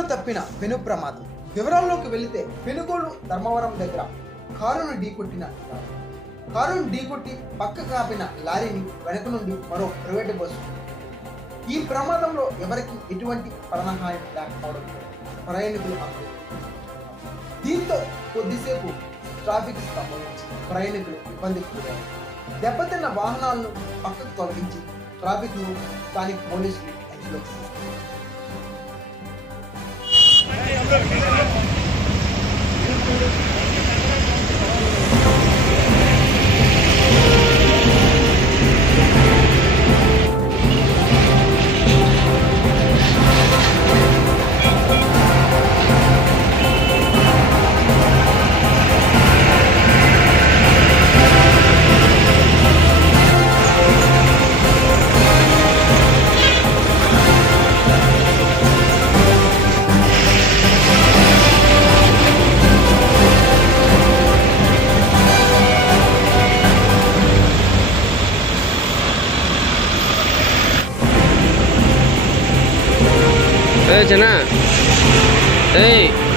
అదుపులో తప్పిన పెను ప్రమాదం. వివరాల్లోకి వెళితే పెనుగోలు ధర్మవరం దగ్గర కారును ఢీకొట్టిన లారీ. కారును ఢీకొట్టి పక్క కాపిన లారీని వెనక నుండి మరో ప్రైవేటు బస్సు. ఈ ప్రమాదంలో ఎవరికి ఎటువంటి ప్రాణహాని లేకపోవడంతో ప్రయాణికులు దీంతో కొద్దిసేపు ట్రాఫిక్ స్తంభించి ప్రయాణికులు ఇబ్బందికి గురయ్యారు. దెబ్బతిన్న వాహనాలను పక్కకు తొలగించి ట్రాఫిక్ ను స్థానిక పోలీసులు అదుపులోకి తీసుకున్నారు. Chana. Hey.